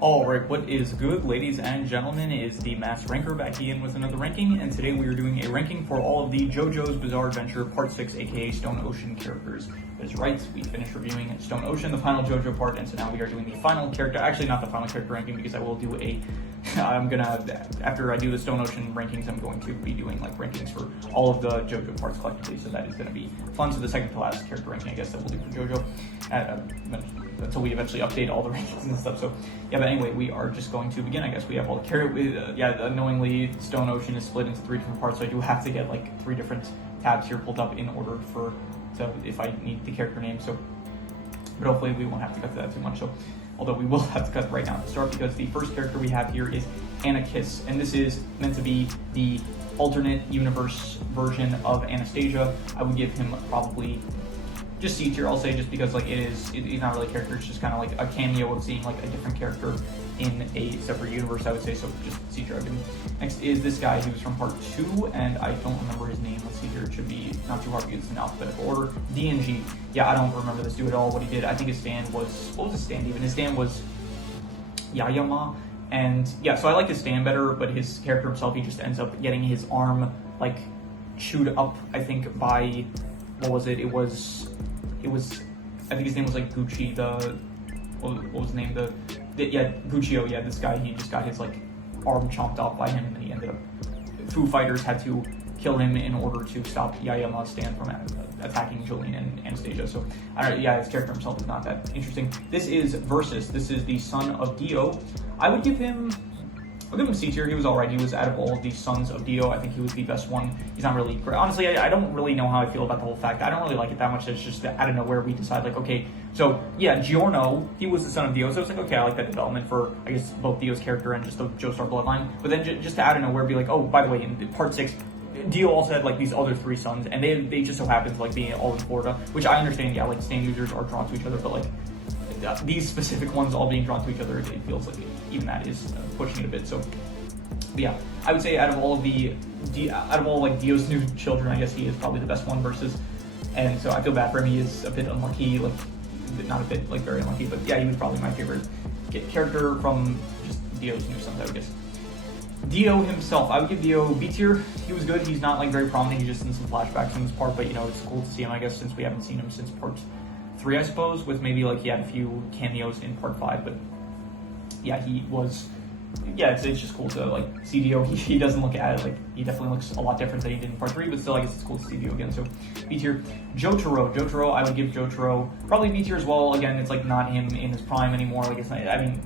Alright, what is good, ladies and gentlemen, is Themasr ranker back again with another ranking, and today we are doing a ranking for all of the JoJo's Bizarre Adventure Part 6, aka Stone Ocean characters. That is right, we finished reviewing Stone Ocean, the final JoJo part, and so now we are doing the final character, actually not the final character ranking, because I will do after I do the Stone Ocean rankings, I'm going to be doing like rankings for all of the JoJo parts collectively, so that is going to be fun. So the second to last character ranking, I guess, that we'll do for JoJo, until we eventually update all the rankings and stuff. So yeah, but anyway, we are just going to begin. I guess we have all the characters. Annoyingly, Stone Ocean is split into 3 different parts, so I do have to get like 3 different tabs here pulled up in order so if I need the character name. So, but hopefully we won't have to cut to that too much. So, although we will have to cut right now to start, because the first character we have here is Kiss, and this is meant to be the alternate universe version of Anastasia. I would give him probably just C tier, I'll say, just because like he's not really a character, it's just kind of like a cameo of seeing like a different character in a separate universe, I would say, so just C tier. Next is this guy. He was from part 2, and I don't remember his name. Let's see here, it should be not too hard because it's in alphabetical order. DNG. Yeah, I don't remember this dude at all, what he did. I think his stand was, what was his stand even? His stand was Yayama, and yeah, so I like his stand better, but his character himself, he just ends up getting his arm like chewed up, I think, by, what was it? It was, I think his name was like Gucci, what was his name? Guccio, yeah, this guy, he just got his like arm chopped off by him, and then he ended up, Foo Fighters had to kill him in order to stop Yayama's stand from attacking Jolene and Anastasia. So, his character himself is not that interesting. This is Versus. This is the son of Dio. I'll give him C tier. He was alright. He was, out of all of the sons of Dio, I think he was the best one. He's not really great. Honestly, I don't really know how I feel about the whole fact. I don't really like it that much. It's just that out of nowhere we decide, like, okay, so yeah, Giorno, he was the son of Dio, so it's like, okay, I like that development for, I guess, both Dio's character and just the Joestar bloodline. But then just to out of nowhere be like, oh, by the way, in part 6, Dio also had like these other 3 sons, and they just so happen to like be all in Florida, which I understand. Yeah, like stand users are drawn to each other, but like these specific ones all being drawn to each other, it feels like even that is pushing it a bit. So, but yeah, I would say out of all like Dio's new children, I guess he is probably the best one. Versus, and so I feel bad for him. He is a bit unlucky, like not a bit, like very unlucky, but yeah, he was probably my favorite character from just Dio's new sons, I would guess. Dio himself, I would give Dio B tier. He was good. He's not like very prominent. He's just in some flashbacks in this part, but you know, it's cool to see him, I guess, since we haven't seen him since part 3, I suppose, with maybe like he had a few cameos in part 5, but yeah, he was, yeah, it's just cool to like see Dio. He doesn't look at it like, he definitely looks a lot different than he did in part 3, but still, I guess it's cool to see Dio again. So B tier. Jotaro, I would give Jotaro probably B tier as well. Again, it's like not him in his prime anymore. Like it's not, I mean,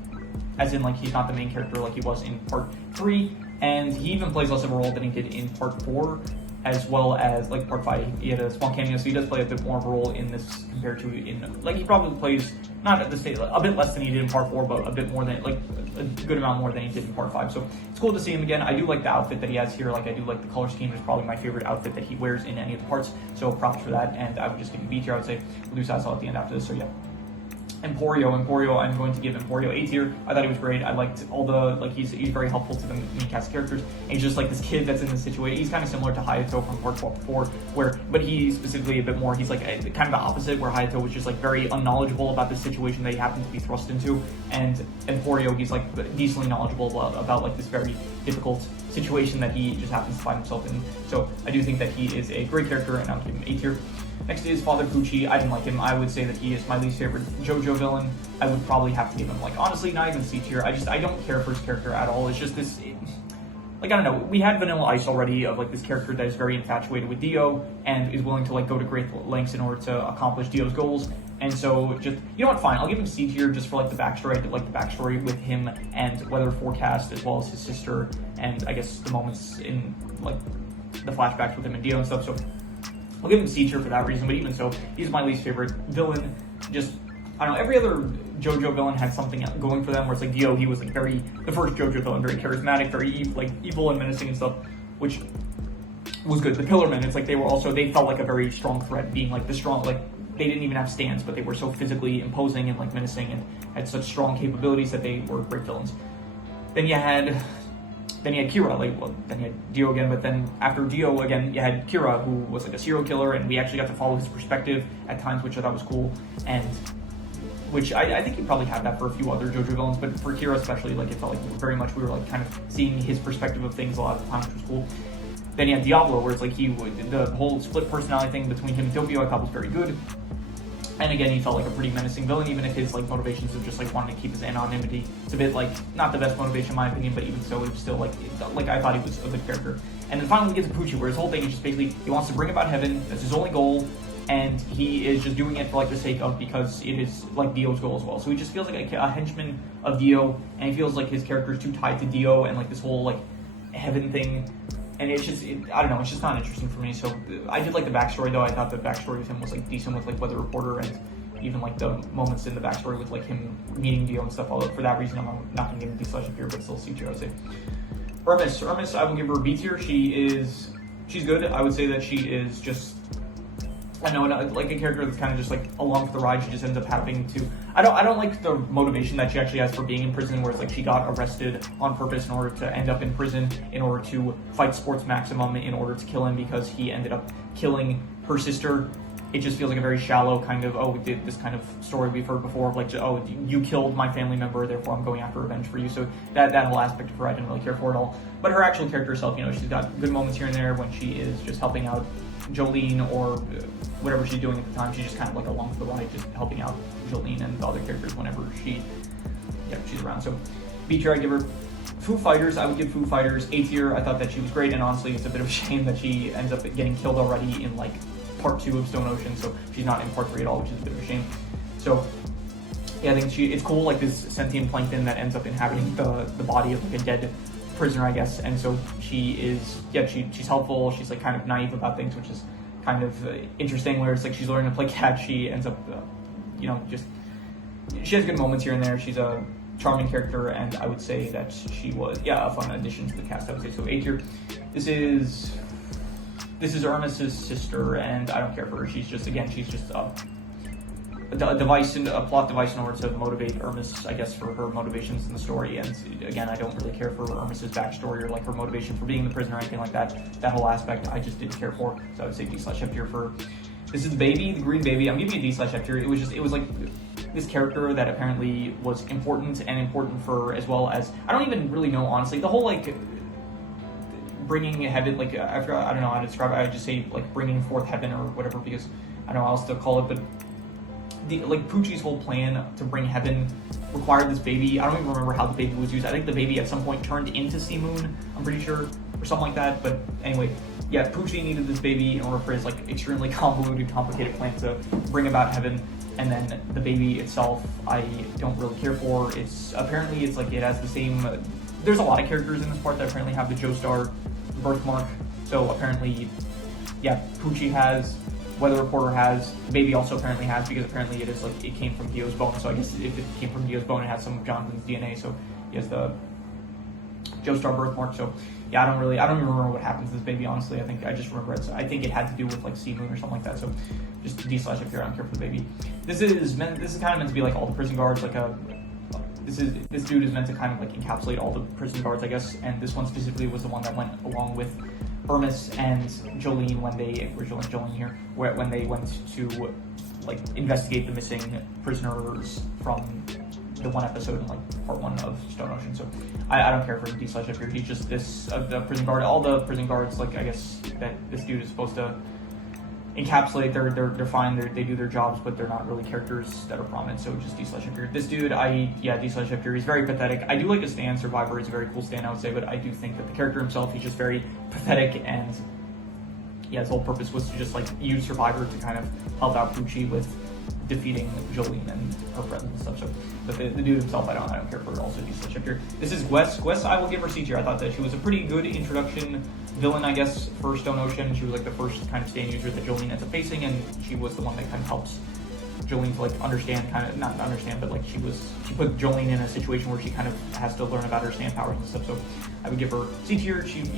as in like he's not the main character like he was in part 3, and he even plays less of a role than he did in part 4, as well as like part 5. He had a small cameo, so he does play a bit more of a role in this compared to in, like, he probably plays not at the state, a bit less than he did in part 4, but a bit more than, like, a good amount more than he did in part 5. So it's cool to see him again. I do like the outfit that he has here. Like, I do like the color scheme. It's probably my favorite outfit that he wears in any of the parts, so props for that. And I would just give him B tier. I would say we'll do Sassel at the end after this. So yeah. Emporio, I'm going to give Emporio A tier. I thought he was great. I liked all the, like, he's very helpful to the main cast characters. And he's just like this kid that's in this situation. He's kind of similar to Hayato from part 4, but he's specifically a bit more, he's like kind of the opposite, where Hayato was just like very unknowledgeable about the situation that he happened to be thrust into. And Emporio, he's like decently knowledgeable about like this very difficult situation that he just happens to find himself in. So I do think that he is a great character, and I would give him A tier. Next is Father Pucci. I didn't like him. I would say that he is my least favorite JoJo villain. I would probably have to give him, like, honestly, not even C tier. I don't care for his character at all. It's just this, like, I don't know. We had Vanilla Ice already, of like this character that is very infatuated with Dio and is willing to like go to great lengths in order to accomplish Dio's goals. And so just, you know what, fine, I'll give him C tier just for like the backstory. I did like the backstory with him and Weather Forecast, as well as his sister, and I guess the moments in like the flashbacks with him and Dio and stuff. So I'll give him C tier for that reason, but even so, he's my least favorite villain. Just, I don't know, every other JoJo villain had something going for them, where it's like Dio, he was like the first JoJo villain, very charismatic, very evil and menacing and stuff, which was good. The Pillarmen, it's like they felt like a very strong threat, being like the strong, like, they didn't even have stands, but they were so physically imposing and like menacing and had such strong capabilities that they were great villains. Then you had Kira, then you had Dio again, but then after Dio again, you had Kira, who was like a serial killer, and we actually got to follow his perspective at times, which I thought was cool. And which I think you probably have that for a few other JoJo villains, but for Kira especially, like it felt like very much we were like kind of seeing his perspective of things a lot of the time, which was cool. Then you had Diablo, where it's like the whole split personality thing between him and Tokyo I thought was very good. And again, he felt like a pretty menacing villain, even if his like motivations of just like wanting to keep his anonymity. It's a bit like not the best motivation in my opinion, but even so, it's still like I thought he was a good character. And then finally we get to Pucci, where his whole thing is just basically he wants to bring about heaven. That's his only goal, and he is just doing it for like the sake of, because it is like Dio's goal as well. So he just feels like a henchman of Dio, and he feels like his character is too tied to Dio and like this whole like heaven thing. And it's just, I don't know, it's just not interesting for me. So I did like the backstory though. I thought the backstory with him was like decent with like Weather Reporter, and even like the moments in the backstory with like him meeting Dio and stuff. Although for that reason, I'm not going to give him D/F here, but still C tier, I would say. Irmis, I will give her a B tier. She's good. I would say that she is just, I know, like a character that's kind of just like along for the ride. She just ends up having to. I don't like the motivation that she actually has for being in prison, where it's like she got arrested on purpose in order to end up in prison, in order to fight Sports Maximum, in order to kill him because he ended up killing her sister. It just feels like a very shallow kind of, we did this kind of story we've heard before, of like, you killed my family member, therefore I'm going after revenge for you. So that whole aspect of her, I didn't really care for at all. But her actual character herself, she's got good moments here and there when she is just helping out Jolene or whatever she's doing at the time. She's just kind of like along for the ride, just helping out Jolene and the other characters whenever she's around. So B tier, I give her. Foo Fighters, I would give Foo Fighters A tier. I thought that she was great, and honestly, it's a bit of a shame that she ends up getting killed already in like part 2 of Stone Ocean, so she's not in part 3 at all, which is a bit of a shame. So yeah, I think it's cool, like this sentient plankton that ends up inhabiting the body of like a dead prisoner, I guess. And so she is, she's helpful. She's like kind of naive about things, which is kind of interesting, where it's like she's learning to play catch. She ends up, she has good moments here and there. She's a charming character, and I would say that she was, a fun addition to the cast, I would say. So A tier. This is Irmis's sister, and I don't care for her. She's just a device, a plot device in order to motivate Irmis, I guess, for her motivations in the story. And again, I don't really care for Irmis's backstory or like her motivation for being in the prison or anything like that. That whole aspect, I just didn't care for. So I would say D/F tier for. This is the baby, the green baby. I'm giving you a D/F tier. It was like this character that apparently was important for, as well as, I don't even really know, honestly, the whole like bringing heaven, like I don't know how to describe it. I would just say like bringing forth heaven or whatever, because I don't know how else to call it. But Pucci's whole plan to bring heaven required this baby. I don't even remember how the baby was used. I think the baby at some point turned into Sea Moon, I'm pretty sure, or something like that. But anyway, Pucci needed this baby in order for his like extremely convoluted, complicated plan to bring about heaven. And then the baby itself, I don't really care for. It's like it has the same. There's a lot of characters in this part that apparently have the Joestar birthmark. So apparently, Pucci has, Weather Reporter has, the baby also apparently has, because apparently it is like it came from Dio's bone. So I guess if it came from Dio's bone, it has some of Jonathan's DNA. So he has the Joestar birthmark. So I don't even remember what happens to this baby, honestly. I just remember it. So I think it had to do with like Sea Moon or something like that. So just D/F here. I don't care for the baby. This is kind of meant to be like all the prison guards, this dude is meant to kind of like encapsulate all the prison guards, I guess, and this one specifically was the one that went along with Irmis and Jolene when they went to like investigate the missing prisoners from the one episode in like part 1 of Stone Ocean. So I don't care for D/F here. He's just the prison guard. All the prison guards, like, I guess that this dude is supposed to encapsulate. They're fine. They do their jobs, but they're not really characters that are prominent. So just D/F here. This dude, D/F here. He's very pathetic. I do like his stand. Survivor is a very cool stand, I would say, but I do think that the character himself, he's just very pathetic, and his whole purpose was to just like use Survivor to kind of help out Pucci with defeating Jolene and her friends and stuff. So, but the dude himself, I don't care for. Also D/F here. This is Gwess. Gwess, I will give her C tier. I thought that she was a pretty good introduction villain, I guess, for Stone Ocean. She was like the first kind of stand user that Jolene ends up facing, and she was the one that kind of helps Jolene to like understand, kind of not understand, but like she put Jolene in a situation where she kind of has to learn about her stand powers and stuff. So I would give her C tier. She's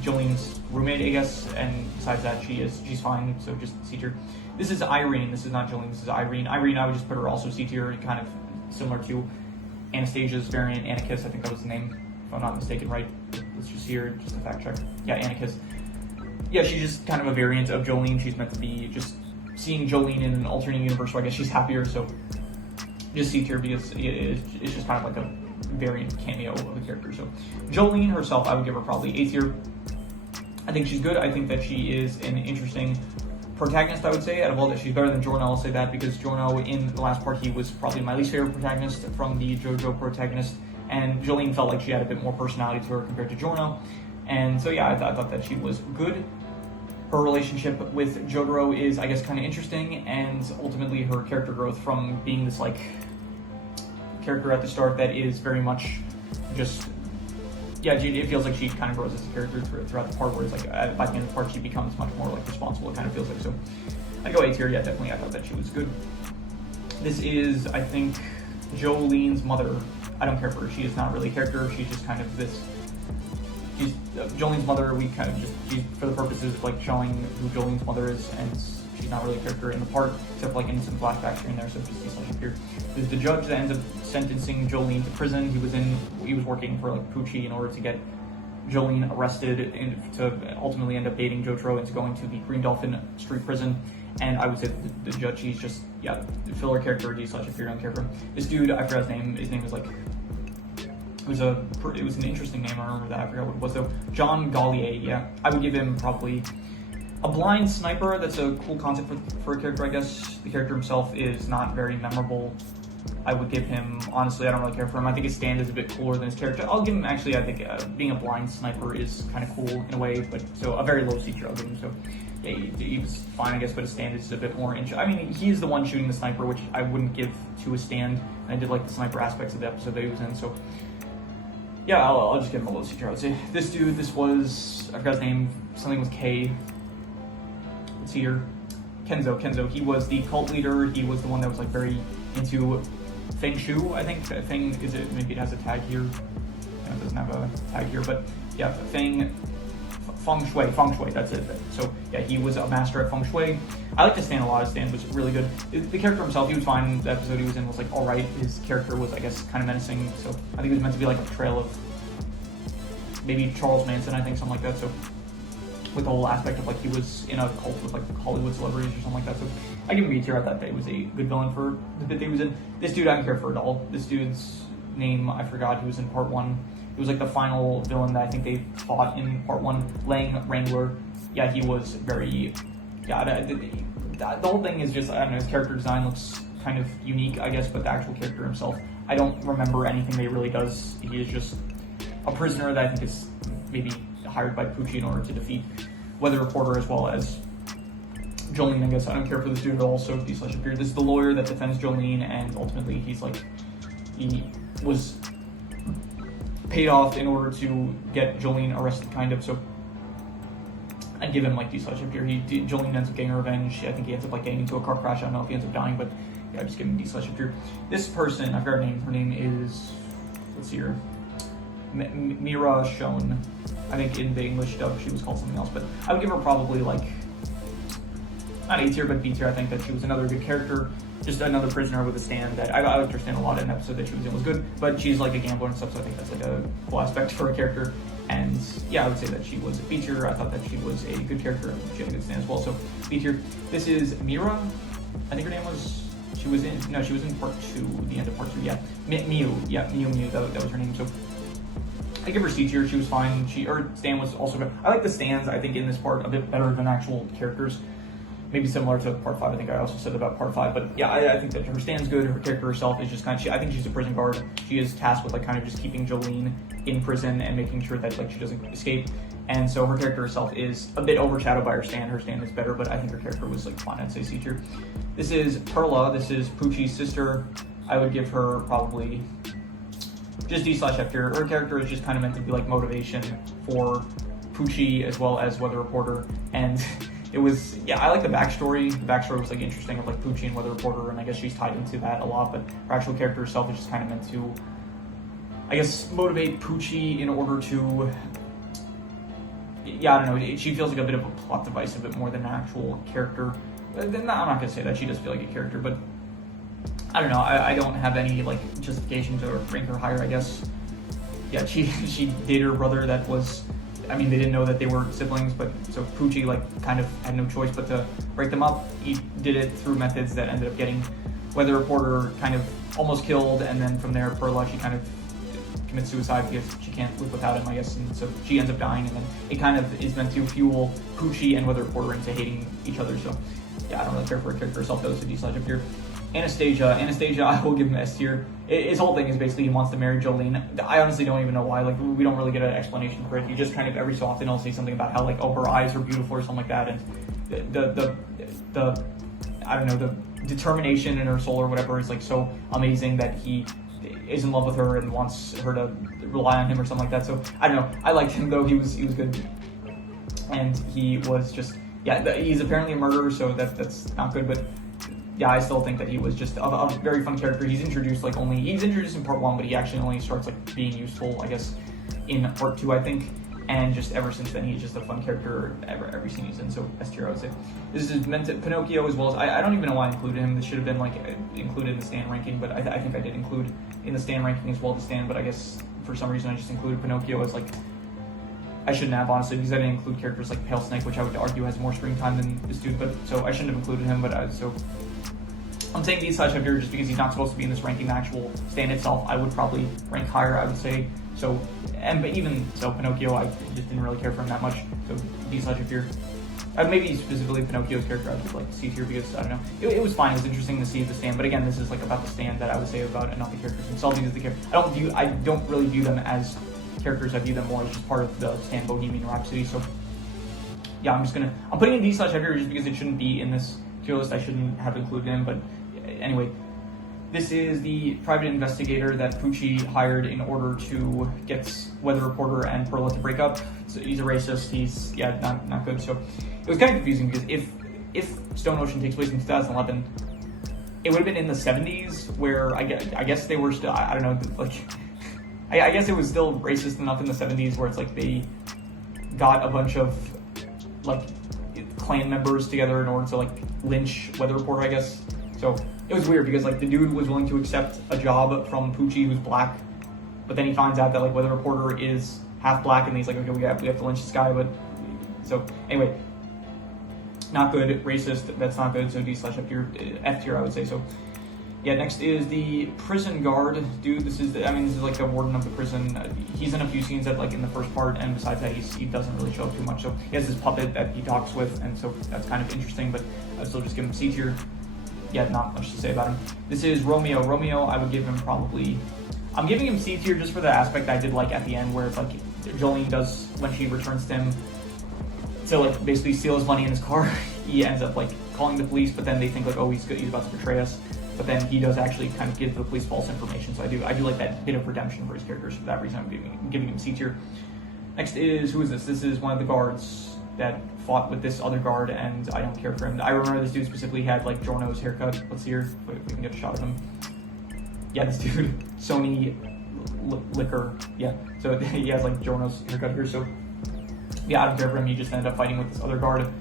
Jolene's roommate, I guess, and besides that, she's fine. So just C tier. This is Irene. This is not Jolene. This is Irene. Irene, I would just put her also C tier, kind of similar to Anastasia's variant, Anarchist. I think that was the name, if I'm not mistaken, right? Let's just see her, just a fact check. Anarchist. She's just kind of a variant of Jolene. She's meant to be just seeing Jolene in an alternate universe, so I guess she's happier. So just C tier because it's just kind of like a variant cameo of a character. So Jolene herself, I would give her probably A tier. I think she's good. I think that she is an interesting protagonist, I would say. Out of all that, she's better than Giorno, I'll say that, because Giorno, in the last part, he was probably my least favorite protagonist from the Jojo protagonist, and Jolene felt like she had a bit more personality to her compared to Giorno. And so yeah, I thought that she was good. Her relationship with Jotaro is, I guess, kind of interesting, and ultimately her character growth from being this like character at the start that is very much just, yeah, it feels like she kind of grows as a character throughout the part, where it's like by the end of the part she becomes much more like responsible, it kind of feels like. So I go A tier. Yeah, definitely I thought that she was good. This is, I think, Jolene's mother. I don't care for her. She is not really a character. She's just kind of this, she's Jolene's mother. We kind of just, she's for the purposes of like showing who Jolene's mother is, and she's not really a character in the part, except for like in some flashbacks here and there, so just these like here. There's the judge that ends up sentencing Jolene to prison. He was working for like Pucci in order to get Jolene arrested and to ultimately end up baiting Jotaro into going to the Green Dolphin Street prison. And I would say the judge, he's just, yeah, filler character, D/inferior character. This dude, I forgot his name. His name was like, it was an interesting name. I remember that. I forgot what it was though. John Gallier. Yeah, I would give him probably a blind sniper. That's a cool concept for a character, I guess. The character himself is not very memorable. I would give him, honestly, I don't really care for him. I think his stand is a bit cooler than his character. I'll give him, actually, I think being a blind sniper is kind of cool in a way, but so a very low C tier I'll give him. So yeah, he was fine, I guess, but his stand is a bit more I mean, he's the one shooting the sniper, which I wouldn't give to his stand. And I did like the sniper aspects of the episode that he was in, so yeah, I'll just give him a low C tier, I would say. This dude, this was, I forgot his name, something with K. Let's see here. Kenzo. He was the cult leader. He was the one that was like very into Feng Shu, I think. Feng, is it, maybe it has a tag here. No, it doesn't have a tag here, but yeah, Feng Shui, that's it. So yeah, he was a master at Feng Shui. I like to stand a lot. His stand was really good. The character himself, he was fine. The episode he was in was like alright. His character was, I guess, kind of menacing. So I think it was meant to be like a portrayal of maybe Charles Manson, I think, something like that. So with the whole aspect of like he was in a cult with like Hollywood celebrities or something like that. So I give him B tier. I thought that he was a good villain for the bit that he was in. This dude I don't care for at all. This dude's name, I forgot. He was in part 1. It was like the final villain that I think they fought in part 1, Lang Wrangler. Yeah, he was very, yeah, the whole thing is just, I don't know, his character design looks kind of unique, I guess, but the actual character himself, I don't remember anything that he really does. He is just a prisoner that I think is maybe hired by Pucci in order to defeat Weather Reporter as well as Jolene, I guess. I don't care for this dude at all, so D/inferior. This is the lawyer that defends Jolene, and ultimately he was paid off in order to get Jolene arrested, kind of. So I'd give him like D/inferior. Jolene ends up getting revenge. I think he ends up like getting into a car crash. I don't know if he ends up dying, but yeah, I just give him D/inferior. This person, I forgot her name. Her name is, let's see here, Mira Shone. I think in the English dub she was called something else, but I would give her probably like, not A tier, but B tier. I think that she was another good character. Just another prisoner with a stand that I understand a lot in the episode that she was in was good, but she's like a gambler and stuff, so I think that's like a cool aspect for a character. And yeah, I would say that she was a B tier. I thought that she was a good character and she had a good stand as well, so B tier. This is Mira. I think her name was, she was in part 2, the end of part 2, yeah. Miu, that was her name, so I give her C tier. She was fine. Her stand was also good. I like the stands, I think, in this part a bit better than actual characters. Maybe similar to part 5, I think I also said about part 5, but yeah, I think that her stand's good. Her character herself is just kind of, I think she's a prison guard. She is tasked with like kind of just keeping Jolene in prison and making sure that like she doesn't escape. And so her character herself is a bit overshadowed by her stand. Her stand is better, but I think her character was like fine. I'd say C tier. This is Perla. This is Pucci's sister. I would give her probably just D/F tier. Her character is just kind of meant to be like motivation for Pucci as well as Weather Reporter, and it was, yeah, I like the backstory. The backstory was like interesting of like Pucci and Weather Reporter, and I guess she's tied into that a lot, but her actual character herself is just kind of meant to, I guess, motivate Pucci in order to, yeah, I don't know, she feels like a bit of a plot device a bit more than an actual character. I'm not gonna say that, she does feel like a character, but I don't know, I don't have any like justification to rank her higher, I guess. Yeah, she dated her brother that was, I mean, they didn't know that they were siblings, but so Pucci like kind of had no choice but to break them up. He did it through methods that ended up getting Weather Reporter kind of almost killed, and then from there, Perla, she kind of commits suicide because she can't live without him, I guess, and so she ends up dying, and then it kind of is meant to fuel Poochie and Weather Reporter into hating each other, so yeah, I don't really care for a character herself, though, so D/up here. Anastasia, I will give him S tier. His whole thing is basically he wants to marry Jolene. I honestly don't even know why, like, we don't really get an explanation for it. He just kind of, every so often, he'll say something about how, like, oh, her eyes are beautiful or something like that, and the I don't know, the determination in her soul or whatever is, like, so amazing that he is in love with her and wants her to rely on him or something like that. So I don't know. I liked him, though. He was good, and he was just, yeah. He's apparently a murderer, so that's not good. But yeah, I still think that he was just a very fun character. He's introduced in part 1, but he actually only starts like being useful, I guess, in part 2, I think. And just ever since then, he's just a fun character every scene he's in. So S tier, I would say. This is meant to Pinocchio as well as I don't even know why I included him. This should have been like included in the stand ranking, but I think I did include in the stand ranking as well the stand. But I guess for some reason I just included Pinocchio as like I shouldn't have, honestly, because I didn't include characters like Pale Snake, which I would argue has more screen time than this dude. But so I shouldn't have included him. But so I'm saying D/up here just because he's not supposed to be in this ranking. The actual stand itself, I would probably rank higher, I would say. So, but even so, Pinocchio, I just didn't really care for him that much. So D/up here. Maybe specifically Pinocchio's character, I would like to C tier because I don't know. It was fine. It was interesting to see the stand, but again, this is like about the stand that I would say about, and not the characters themselves. Because the character, I don't really view them as characters. I view them more as just part of the stand Bohemian Rhapsody. So yeah, I'm putting in D/up here just because it shouldn't be in this tier list. I shouldn't have included him, but anyway. This is the private investigator that Poochie hired in order to get Weather Reporter and Perla to break up. So he's a racist. He's, yeah, not good. So it was kind of confusing because if Stone Ocean takes place in 2011, it would have been in the 70s where I guess they were still, I don't know, like, I guess it was still racist enough in the 70s where it's like they got a bunch of like Klan members together in order to like lynch Weather Reporter, I guess. So it was weird because like the dude was willing to accept a job from Poochie, who's black, but then he finds out that like Weather Reporter is half black, and he's like, okay, we have to lynch this guy. But so anyway, not good, racist. That's not good. So D/up here, F tier, I would say. So yeah, next is the prison guard dude. This is like the warden of the prison. He's in a few scenes that like in the first part, and besides that, he doesn't really show up too much. So he has this puppet that he talks with, and so that's kind of interesting. But I'd still just give him C tier. Yeah, not much to say about him. This is Romeo. Romeo, I would give him I'm giving him C tier just for the aspect I did like at the end where it's like Jolene does, when she returns to him to like basically steal his money in his car, he ends up like calling the police, but then they think like, oh, he's about to betray us. But then he does actually kind of give the police false information. So I do like that bit of redemption for his characters. For that reason, I'm giving him C tier. Next is, who is this? This is one of the guards that fought with this other guard, and I don't care for him. I remember this dude specifically had like Jorno's haircut. Let's see here if we can get a shot of him. Yeah, this dude, Sony Liquor. Yeah, so he has like Jorno's haircut here. So yeah, I don't care for him. He just ended up fighting with this other guard.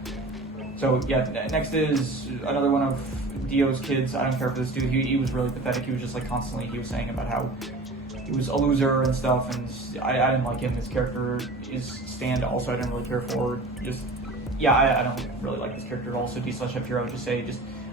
So yeah, next is another one of Dio's kids. I don't care for this dude. He was really pathetic. He was just like constantly, he was saying about how he was a loser and stuff, and I didn't like him. His character is stand also I didn't really care for. Just yeah, I don't really like this character at all. So D/up here, I would just say,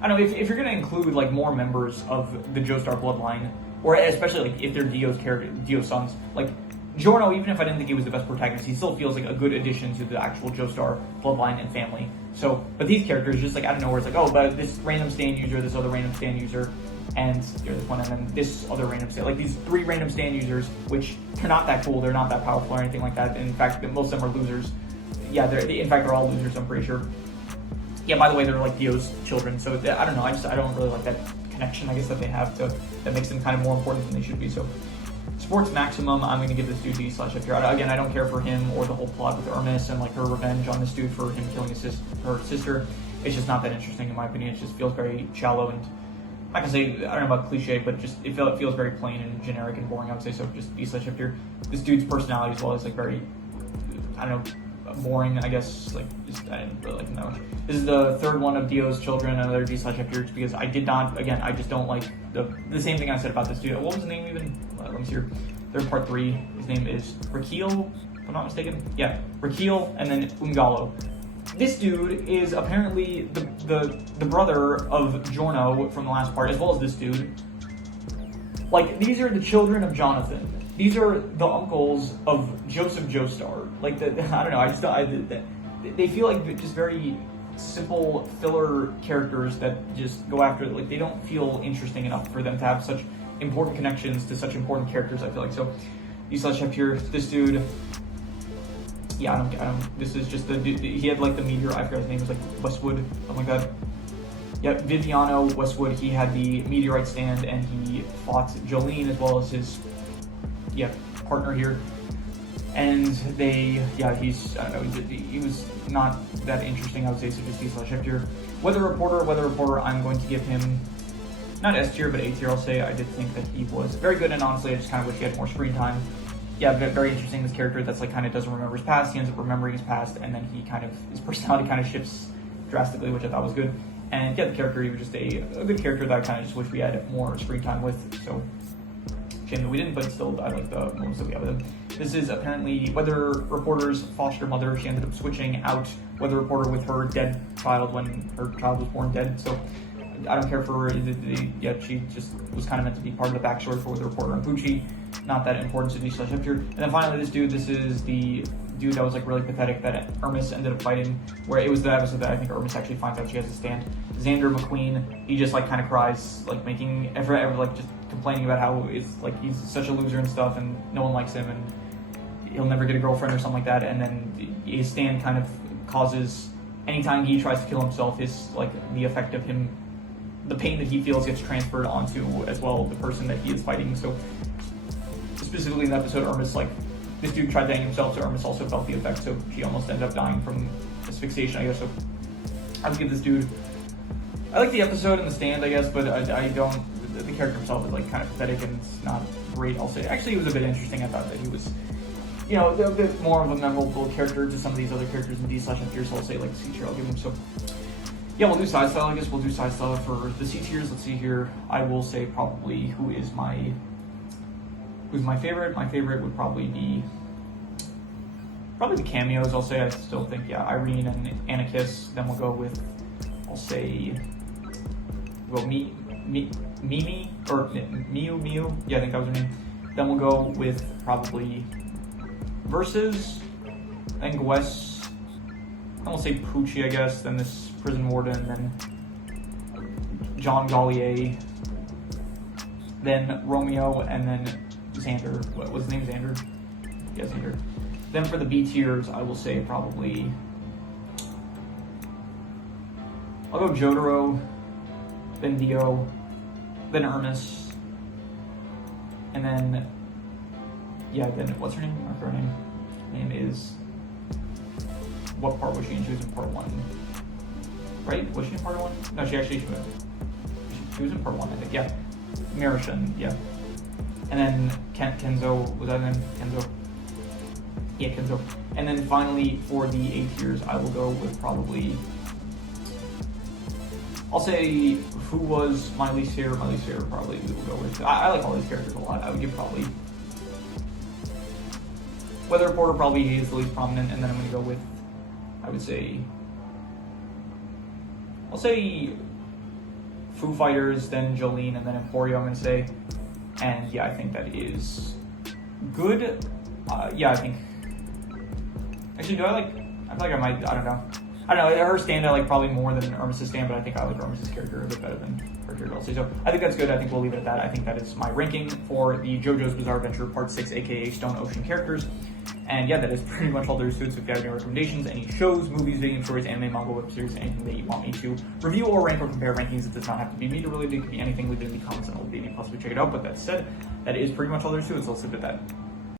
I don't know, if you're gonna include like more members of the Joestar bloodline, or especially like if they're Dio's sons, like Giorno, even if I didn't think he was the best protagonist, he still feels like a good addition to the actual Joestar bloodline and family. So, but these characters just like out of nowhere, it's like, oh, but this random stand user, this other random stand user, and here's this one, and then this other random stand, like these 3 random stand users, which they're not that cool, they're not that powerful or anything like that. In fact, most of them are losers. Yeah, they're all losers, I'm pretty sure. Yeah, by the way, they're like Dio's children, so I don't know, I don't really like that connection, I guess, that they have that makes them kind of more important than they should be. So Sports Maximum, I'm going to give this dude D/up here. Again, I don't care for him or the whole plot with Hermes and like her revenge on this dude for him killing her sister. It's just not that interesting in my opinion. It just feels very shallow, and I'm not gonna say, I don't know about cliche, but just it feels very plain and generic and boring, I would say. So just D/up here. This dude's personality as well is like very, I don't know, boring, I guess. Like, just I didn't really like him that much. This is the third one of Dio's children, another D/up here, because I did not, again, I just don't like the same thing I said about this dude. What was his name even? Let me see here. They're part 3. His name is Raquel, if I'm not mistaken. Yeah, Raquel, and then Ungalo. This dude is apparently the brother of Giorno from the last part, as well as this dude. Like, these are the children of Jonathan. These are the uncles of Joseph Joestar. Like, I don't know, I just don't, they feel like just very simple filler characters that just go after, like, they don't feel interesting enough for them to have such important connections to such important characters, I feel like. So, you slash up here, this dude, yeah, I don't, this is just the dude, he had, like, the meteor, I forgot his name, was, like, Westwood, something like that. Yeah, Viviano Westwood, he had the meteorite stand, and he fought Jolene as well as his, partner here. And they, he's, I don't know, he was not that interesting, I would say, so just D slash F tier. Weather Reporter, I'm going to give him, not S tier, but A tier, I'll say. I did think that he was very good, and honestly, I just kind of wish he had more screen time. Yeah, very interesting, this character that's, like, kind of doesn't remember his past. He ends up remembering his past, and then he kind of, his personality kind of shifts drastically, which I thought was good. And yeah, the character, he was just a good character that I kind of just wish we had more screen time with, so shame that we didn't, but still, I like the moments that we have with him. This is apparently Weather Reporter's foster mother. She ended up switching out Weather Reporter with her dead child when her child was born dead, so I don't care for her. She just was kind of meant to be part of the backstory for Weather Reporter and Poochie. Not that important to D/F here. And then finally, this dude, this is the dude that was, like, really pathetic that Hermes ended up fighting, where it was the episode that I think Hermes actually finds out she has a stand. Xander McQueen, he just, like, kind of cries, like, making ever like, just complaining about how it's, like, he's such a loser and stuff, and no one likes him, and he'll never get a girlfriend or something like that. And then his stand kind of causes, anytime he tries to kill himself, his, like, the effect of him, the pain that he feels gets transferred onto, as well, the person that he is fighting. So specifically in the episode, Hermes, like, this dude tried to hang himself, so Hermes also felt the effect, so she almost ended up dying from asphyxiation, I guess. So I would give this dude, I like the episode and the stand, I guess, but I don't, the character himself is, like, kind of pathetic, and it's not great, I'll say. Actually, it was a bit interesting. I thought that he was, you know, a bit more of a memorable character to some of these other characters in D/F tier, so I'll say, like, C tier, I'll give him. So yeah, we'll do side style, I guess. We'll do side style for the C tiers. Let's see here. I will say probably who's my favorite. My favorite would probably be the cameos, I'll say. I still think, Irene and Anarchist. Then we'll go with, I'll say, Mimi, or Miu. Yeah, I think that was her name. Then we'll go with probably Versus, then Gwes, then we'll say Poochie, I guess, then this prison warden, then John Gallier, then Romeo, and then Xander. What was his name? Xander? Yeah, Xander. Then for the B tiers, I will say probably, I'll go Jotaro, then Dio, then Hermes, and then, then what's her name? Her name is, what part was she in? She was in part 1, right? Was she in part 1? No, she was in part 1, I think. Yeah, Marishun, yeah. And then Kenzo, was that her name? Kenzo? Yeah, Kenzo. And then finally, for the A tiers, I will go with probably, I'll say, who was my least favorite? My least favorite probably we will go with, I like all these characters a lot. I would give probably, Weather Reporter probably is the least prominent, and then I'm going to go with, I would say, I'll say Foo Fighters, then Jolene, and then Emporio, I'm going to say. And yeah, I think that is good. I think, actually, I feel like I might, I don't know, her stand I like probably more than Hermes' stand, but I think I like Hermes' character a bit better than her character, I'll say. So I think that's good. I think we'll leave it at that. I think that is my ranking for the JoJo's Bizarre Adventure Part 6, aka Stone Ocean characters. And yeah, that is pretty much all there is to it. So if you have any recommendations, any shows, movies, video stories, anime, manga, web series, anything that you want me to review or rank or compare rankings, it does not have to be media related. It could be anything. Leave it in the comments and I'll maybe possibly check it out. But that said, that is pretty much all there is to it. So let's leave it at that.